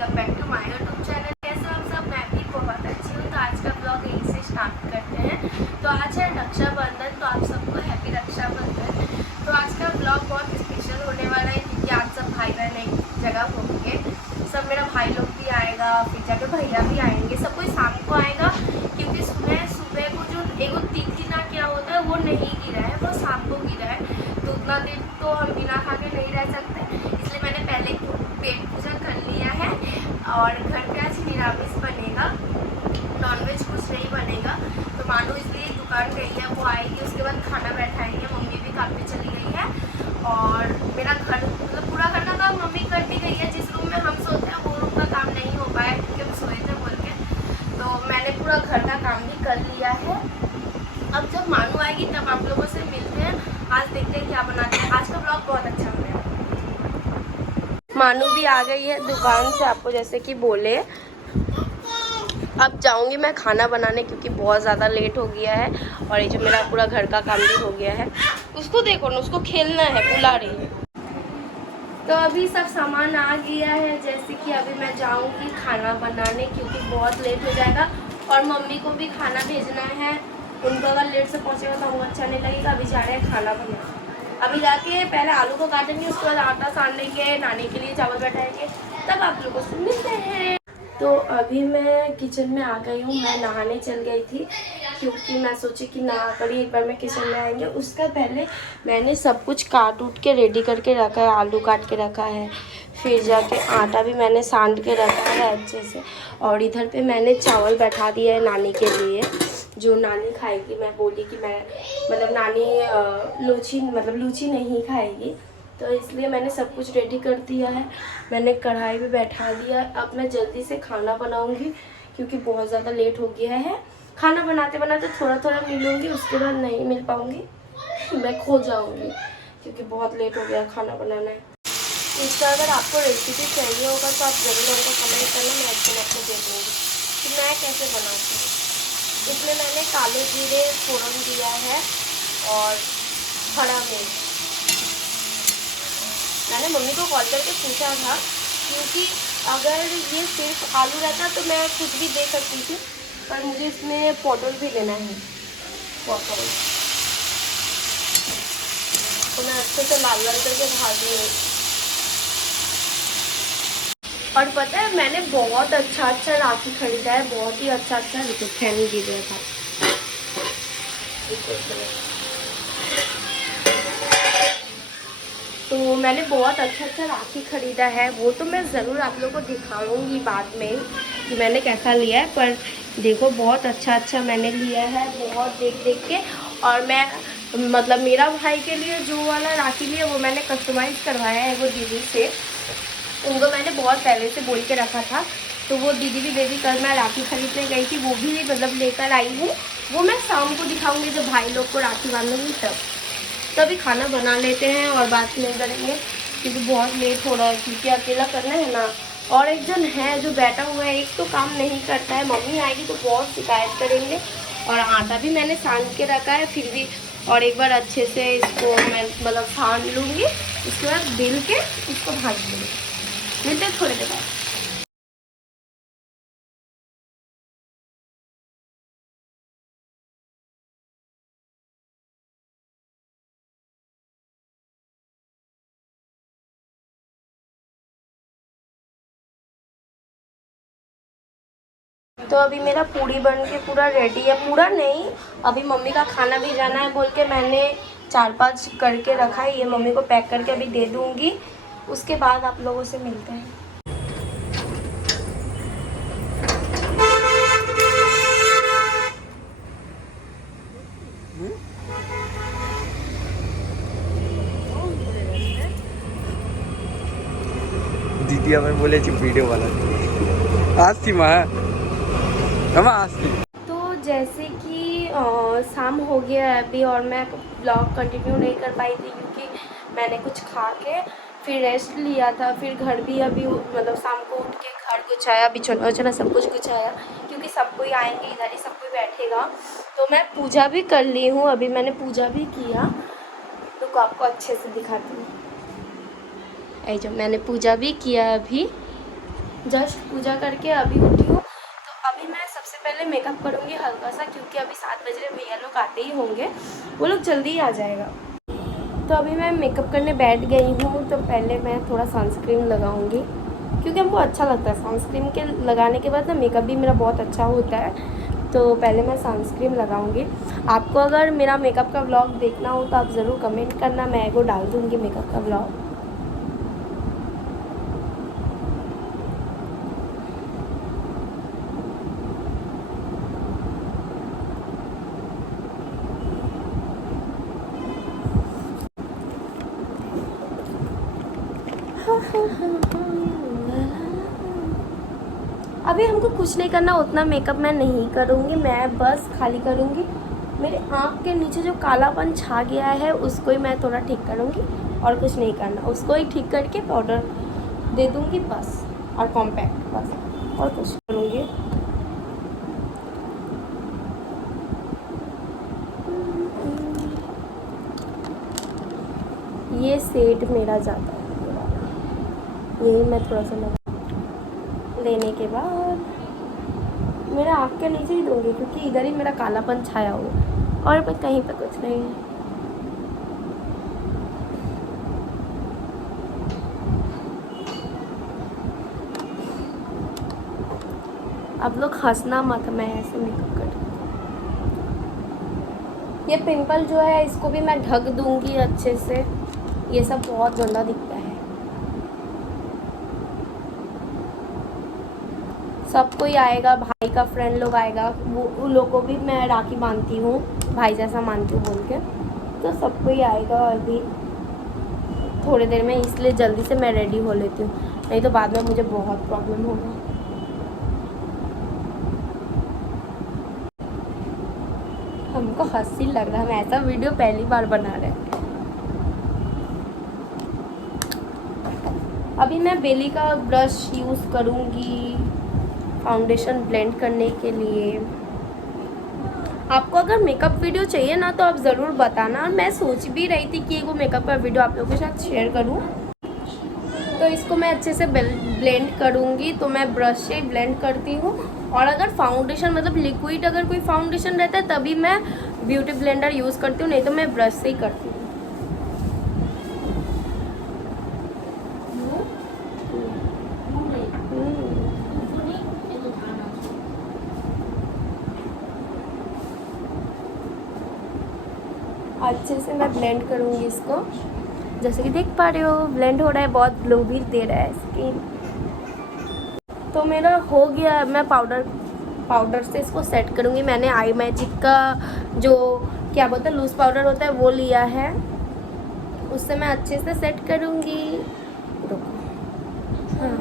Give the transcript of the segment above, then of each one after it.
Welcome back to my YouTube channel. कैसे हो आप सब? मैं भी बहुत अच्छी हूँ। तो आज का ब्लॉग यहीं से स्टार्ट करते हैं। तो आज है रक्षाबंधन, तो आप सबको हैप्पी रक्षाबंधन। तो आज का ब्लॉग बहुत स्पेशल होने वाला है क्योंकि आज सब भाई बहन एक जगह घूमेंगे। सब मेरा भाई लोग भी आएगा, फिर जाके भैया भी आएंगे, सब कोई शाम को आएगा क्योंकि सुबह को जो एगो तिथि ना क्या होता है वो नहीं गिरा है, वो शाम को गिरा है। तो उतना दिन तो हम बिना खा के नहीं रह सकते, इसलिए मैंने पहले पेट पूजा कर लिया है। और घर पे आज निरामिष बनेगा, नॉनवेज कुछ नहीं बनेगा। तो मानो इसलिए दुकान गई है, वो आएगी उसके बाद खाना बैठाएंगे। मम्मी भी काम पे चली गई है और मेरा घर मतलब पूरा घर का काम मम्मी करती गई है। जिस रूम में हम सोते हैं वो रूम का काम नहीं हो पाया क्योंकि हम सोए थे बोल के, तो मैंने पूरा घर का काम भी कर लिया है। अब जब मानू आएगी तब आप लोगों से मिलते हैं। आज देखते हैं क्या बनाते हैं। आज का ब्लॉग बहुत अच्छा हो गया। मानू भी आ गई है दुकान से, आपको जैसे कि बोले। अब जाऊंगी मैं खाना बनाने क्योंकि बहुत ज़्यादा लेट हो गया है और ये जो मेरा पूरा घर का काम भी हो गया है। उसको देखो ना, उसको खेलना है, बुला रही है। तो अभी सब सामान आ गया है, जैसे कि अभी मैं जाऊंगी खाना बनाने क्योंकि बहुत लेट हो जाएगा और मम्मी को भी खाना भेजना है। उनको अगर लेट से पहुँचेगा तो हमको अच्छा नहीं लगेगा। अभी जा रहे हैं खाना बनाने। अभी जाके पहले आलू को काटेंगे, उसके बाद आटा सान लेंगे, नानी के लिए चावल बैठाएंगे, तब आप लोगों से मिलते हैं। तो अभी मैं किचन में आ गई हूँ। मैं नहाने चल गई थी क्योंकि मैं सोची कि नहा कर ही एक बार मैं किचन में आएंगे। उसका पहले मैंने सब कुछ काट उठ के रेडी करके रखा है। आलू काट के रखा है, फिर जाके आटा भी मैंने सान के रखा है अच्छे से। और इधर पे मैंने चावल बैठा दिया है नानी के लिए, जो नानी खाएगी। मैं बोली कि मैं मतलब नानी लूची नहीं खाएगी, तो इसलिए मैंने सब कुछ रेडी कर दिया है। मैंने कढ़ाई भी बैठा दिया। अब मैं जल्दी से खाना बनाऊंगी क्योंकि बहुत ज़्यादा लेट हो गया है। खाना बनाते बनाते थोड़ा थोड़ा मिलूँगी, उसके बाद नहीं मिल पाऊँगी, मैं खो जाऊँगी क्योंकि बहुत लेट हो गया खाना बनाना है। इसका अगर आपको रेसिपी चाहिए होगा तो आप ज़रूर हमको कमेंट करना, मैं एकदम आपको दे दूँगी कि मैं कैसे बनाती हूँ। इसमें मैंने काले जीरे फोड़न दिया है और हरा मिर्च। मैंने मम्मी को कॉल करके पूछा था क्योंकि अगर ये सिर्फ आलू रहता तो मैं कुछ भी दे सकती थी, पर मुझे इसमें पॉटल भी लेना है, पॉटल। तो मैं अच्छे से लाल लाल करके भाजी हूँ। और पता है मैंने बहुत अच्छा राखी खरीदा है, बहुत ही अच्छा। रुको, फैन गिर गया था। तो मैंने बहुत अच्छा राखी खरीदा है, वो तो मैं ज़रूर आप लोगों को दिखाऊंगी बाद में कि मैंने कैसा लिया है। पर देखो बहुत अच्छा मैंने लिया है, बहुत देख के। और मैं मतलब मेरा भाई के लिए जो वाला राखी लिया वो मैंने कस्टमाइज़ करवाया है वो दीदी से। उनको मैंने बहुत पहले से बोल के रखा था, तो वो दीदी भी बेबी कल मैं राखी खरीदने गई थी, वो भी मतलब लेकर आई हूँ। वो मैं शाम को दिखाऊंगी जब भाई लोग को राखी बांधूंगी तब। तो अभी खाना बना लेते हैं और बात नहीं करेंगे क्योंकि बहुत लेट हो रहा है, क्योंकि अकेला करना है ना। और एक जन है जो बैठा हुआ है, एक तो काम नहीं करता है। मम्मी आएगी तो बहुत शिकायत करेंगे। और आटा भी मैंने सान के रखा है फिर भी, और एक बार अच्छे से इसको मैं मतलब सान लूँगी, उसके बाद बेल के इसको भाज लूँगी। मिलते हैं थोड़ी देर बाद। तो अभी मेरा पूड़ी बन के पूरा रेडी है, पूरा नहीं, अभी मम्मी का खाना भी जाना है बोल के मैंने 4-5 करके रखा है। ये मम्मी को पैक करके अभी दे दूँगी, उसके बाद आप लोगों से मिलते हैं। दीदी हमें बोले वीडियो वाला आज थी माँ आज थी। तो जैसे कि शाम हो गया है अभी और मैं ब्लॉग कंटिन्यू नहीं कर पाई थी क्योंकि मैंने कुछ खा के फिर रेस्ट लिया था। फिर घर भी अभी मतलब शाम को उठ के घर गुछाया, बिछोना उछोना सब कुछ गुछाया क्योंकि सब कोई आएंगे, इधर ही सब कोई बैठेगा। तो मैं पूजा भी कर ली हूँ, अभी मैंने पूजा भी किया। तो आपको अच्छे से दिखाती हूँ। जो मैंने पूजा भी किया अभी, जस्ट पूजा करके अभी उठी हूँ। तो अभी मैं सबसे पहले मेकअप करूँगी हल्का सा, क्योंकि अभी 7 बज रहे, भैया लोग आते ही होंगे, वो लोग जल्दी ही आ जाएगा। तो अभी मैं मेकअप करने बैठ गई हूँ। तो पहले मैं थोड़ा सनस्क्रीन लगाऊंगी, क्योंकि हमको अच्छा लगता है सनस्क्रीन के लगाने के बाद ना मेकअप भी मेरा बहुत अच्छा होता है। तो पहले मैं सनस्क्रीन लगाऊंगी। आपको अगर मेरा मेकअप का व्लॉग देखना हो तो आप ज़रूर कमेंट करना, मैं वो डाल दूँगी मेकअप का व्लॉग। अभी हमको कुछ नहीं करना, उतना मेकअप मैं नहीं करूँगी। मैं बस खाली करूँगी मेरे आँख के नीचे जो कालापन छा गया है उसको ही मैं थोड़ा ठीक करूँगी, और कुछ नहीं करना। उसको ही ठीक करके पाउडर दे दूँगी बस, और कॉम्पैक्ट बस, और कुछ करूँगी। ये सेट मेरा ज़्यादा है, यही मैं थोड़ा सा लगा लेने के बाद मेरा आँख के नीचे ही दूँगी, क्योंकि इधर ही मेरा कालापन छाया हुआ, और कहीं पे कुछ नहीं है। आप लोग हंसना मत, मैं ऐसे मेकअप कर। ये पिंपल जो है इसको भी मैं ढक दूँगी अच्छे से, ये सब बहुत गंदा दिखता है। सब कोई आएगा, भाई का फ्रेंड लोग आएगा, वो उन लोग को भी मैं राखी बांधती हूँ, भाई जैसा मानती हूँ बोल के। तो सब कोई आएगा अभी थोड़ी देर में, इसलिए जल्दी से मैं रेडी हो लेती हूँ, नहीं तो बाद में मुझे बहुत प्रॉब्लम होगा। हमको हंसी लग रहा है, हम ऐसा वीडियो पहली बार बना रहे हैं। अभी मैं बेली का ब्रश यूज़ करूँगी फाउंडेशन ब्लेंड करने के लिए। आपको अगर मेकअप वीडियो चाहिए ना तो आप ज़रूर बताना। मैं सोच भी रही थी कि वो मेकअप का वीडियो आप लोगों के साथ शेयर करूं। तो इसको मैं अच्छे से ब्लेंड करूंगी, तो मैं ब्रश से ब्लेंड करती हूँ। और अगर फाउंडेशन मतलब लिक्विड अगर कोई फाउंडेशन रहता है तभी मैं ब्यूटी ब्लेंडर यूज़ करती हूँ, नहीं तो मैं ब्रश से ही करती हूँ। अच्छे से मैं ब्लेंड करूँगी इसको, जैसे कि देख पा रहे हो ब्लेंड हो रहा है, बहुत ग्लो भी दे रहा है स्किन। तो मेरा हो गया, मैं पाउडर से इसको सेट करूँगी। मैंने आई मैजिक का जो क्या बोलते हैं लूज़ पाउडर होता है वो लिया है, उससे मैं अच्छे से सेट करूँगी। हाँ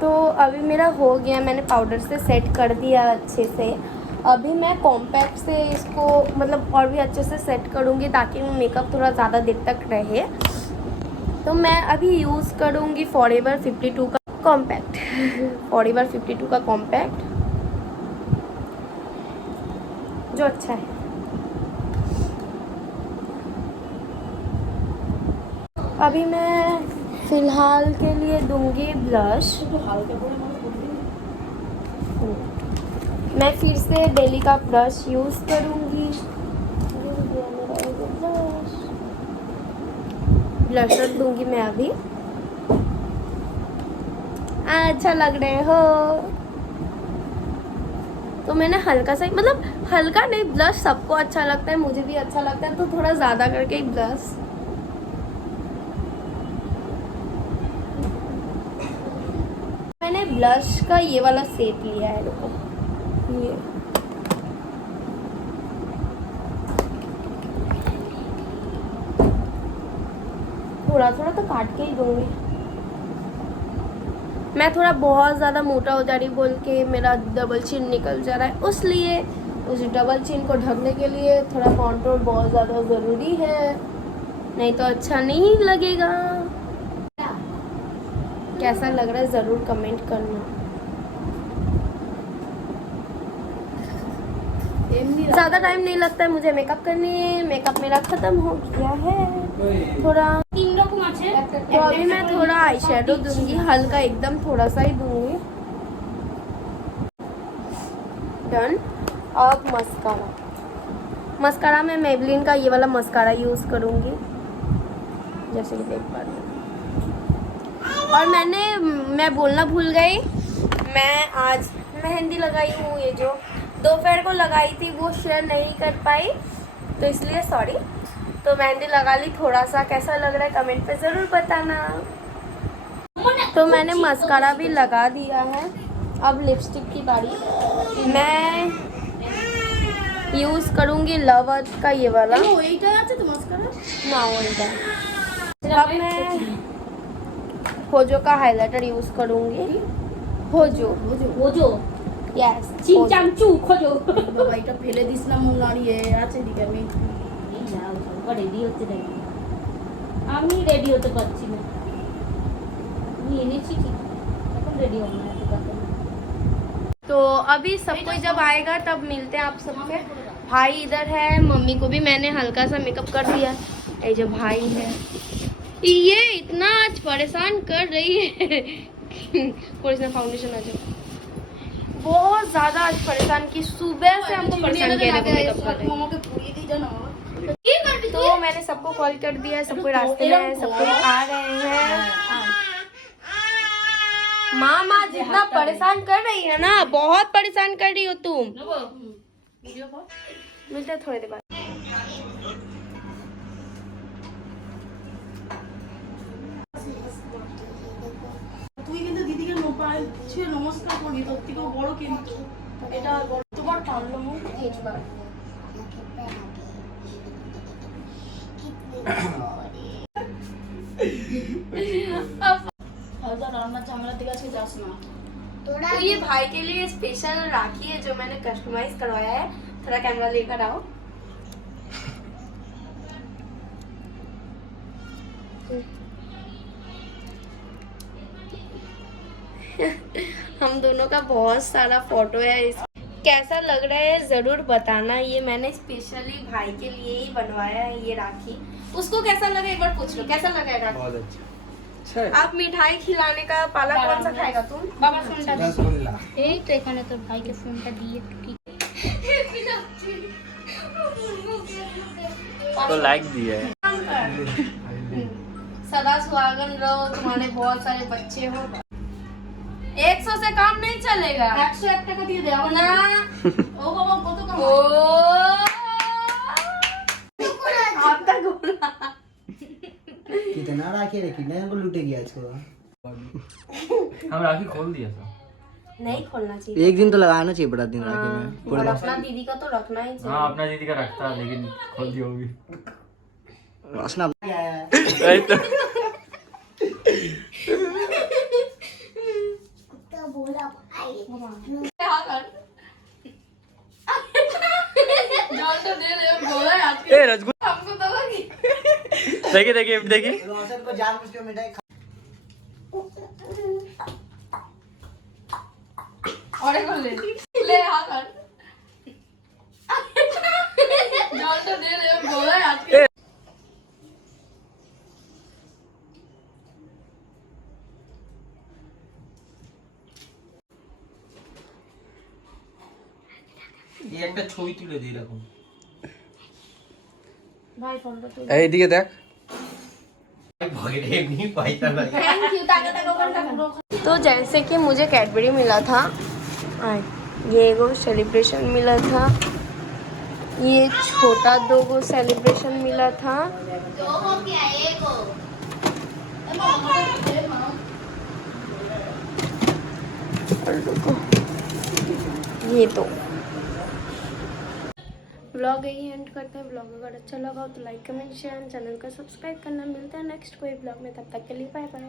तो अभी मेरा हो गया, मैंने पाउडर से सेट कर दिया अच्छे से। अभी मैं कॉम्पैक्ट से इसको मतलब और भी अच्छे से सेट करूँगी ताकि मेकअप थोड़ा ज़्यादा देर तक रहे। तो मैं अभी यूज़ करूँगी फॉरएवर 52 का कॉम्पैक्ट फॉरएवर 52 का कॉम्पैक्ट जो अच्छा है। अभी मैं फ़िलहाल के लिए दूँगी ब्लश। मैं फिर से बेली का ब्रश यूज़ करूँगी। ब्लशर दूँगी मैं अभी। अच्छा लग रहे हो। तो मैंने हल्का सा मतलब हल्का नहीं, ब्लश सबको अच्छा लगता है, मुझे भी अच्छा लगता है, तो थोड़ा ज़्यादा करके ही ब्लश। मैंने ब्लश का ये वाला सेट लिया है, देखो ये थोड़ा थोड़ा तो काट के ही दूंगी। मैं थोड़ा बहुत ज़्यादा मोटा हो जा रही बोल के मेरा डबल चिन निकल जा रहा है, इसलिए उस डबल चिन को ढकने के लिए थोड़ा कॉन्टूर बहुत ज़्यादा ज़रूरी है, नहीं तो अच्छा नहीं लगेगा। कैसा लग रहा है ज़रूर कमेंट करना। ज़्यादा टाइम नहीं लगता है मुझे मेकअप करने, मेकअप मेरा ख़त्म हो गया है। थोड़ा 3 রকম আছে तो अभी मैं थोड़ा आई शेडो दूंगी, हल्का एकदम थोड़ा सा ही दूंगी। डन। अब मस्कारा, मस्कारा में मेबलिन का ये वाला मस्कारा यूज़ करूँगी, जैसे कि देख पा रही हूँ। और मैं बोलना भूल गई, मैं आज मेहंदी लगाई हूँ, ये जो दोपहर को लगाई थी वो शेयर नहीं कर पाई, तो इसलिए सॉरी। तो मेहंदी लगा ली, थोड़ा सा कैसा लग रहा है कमेंट पे ज़रूर बताना। तो मैंने मस्कारा भी लगा दिया है, अब लिपस्टिक की बारी। मैं यूज़ करूँगी लव अर्थ का ये वाला ना, अब मैं होजो का हाइलाइटर यूज़ करूँगी। होजो यस, চিমচামচু খোঁজো বাবা এটা ফেলে দিস না মন নাড়িয়ে আছে দিকে আমি এই যাও সব রেডি হতে দেখি আমি রেডি হতে পারছি না আমি এনেছি ঠিক এখন রেডি হব না এত तो अभी सब कोई जब आएगा तब मिलते हैं आप सबसे। भाई इधर है, मम्मी को भी मैंने हल्का सा मेकअप कर दिया। ये जो भाई है ये इतना आज परेशान कर रही है और इसने फाउंडेशन आ जाए बहुत ज़्यादा आज परेशान की, सुबह से हमको परेशान किया मेकअप कर रही আমাকে পুড়িয়ে দিই জানো है। तो मैंने सबको कॉल कर दिया है, सब कोई रास्ते में है, सब कोई आ रहे हैं। मामा जितना परेशान कर रही है ना, बहुत परेशान कर रही हो तुम। मिलते हैं थोड़ी देर बाद। তুই কিন্তু দিদিকে মোবাইল ছুঁয়ে নমস্কার করবি, তোর থেকেও বড় কিন্তু এটা তোমার টানলো মুখ একবার রান্নার ঝামেলা থেকে আজকে যাস না। तो ये भाई के लिए स्पेशल राखी है जो मैंने कस्टमाइज करवाया है। थोड़ा कैमरा लेकर आओ। हम दोनों का बहुत सारा फोटो है। कैसा लग रहा है जरूर बताना। ये मैंने स्पेशली भाई के लिए ही बनवाया है ये राखी। उसको कैसा लगा एक बार पूछ लो, कैसा लगा राखी? बहुत अच्छा। अच्छा है। आप मिठाई खिलाने का पाला कौन सा खाएगा तुम? বাবা ফোনটা रसगुल्ला। এই তো এখানে তোর ভাইকে ফোনটা দিয়ে ঠিক तो लाइक दिया है। सदा सुहागन रहो, तुम्हारे बहुत सारे बच्चे हो। 100 से काम नहीं चलेगा। 101 টাকা দিয়ে দে আমার ना ও বাবা কত কম ओ आप तक बोला। कितना राखी रे कितने को लूटे गया इसको हम राखी खोल दिया था। नहीं खोलना चाहिए। एक दिन तो लगाना चाहिए बड़ा दिन राखी में हाँ, पूरे और अपना दीदी का तो रखना ही हाँ चाहिए। अपना दीदी का रखता है लेकिन खोल दिया होगी। रोशना वही तो। जान तो दे रहे हो, बोला यार ए रसगुल्ला। हमको तो लगी। देखिए देखिए देखिए। रोशन को जान मुझको मिठाई और एक ले ले हाँ कर। जान तो दे रहे हो, बोला यार ये একটা ছবি তুলে দিই এরকম। भाई फोन तो এইদিকে দেখ। ভগে এমনি পয়সা লাগে। Thank you. ताका ताका कर ताका। तो जैसे कि मुझे कैडबरी मिला था, ये एगो सेलिब्रेशन मिला था, ये छोटा 2 सेलिब्रेशन मिला था। ये तो ब्लॉग यही एंड करते हैं। ब्लॉग अगर अच्छा लगा हो तो लाइक कमेंट शेयर, चैनल का सब्सक्राइब करना। मिलता है नेक्स्ट कोई ब्लॉग में, तब तक के लिए बाय बाय।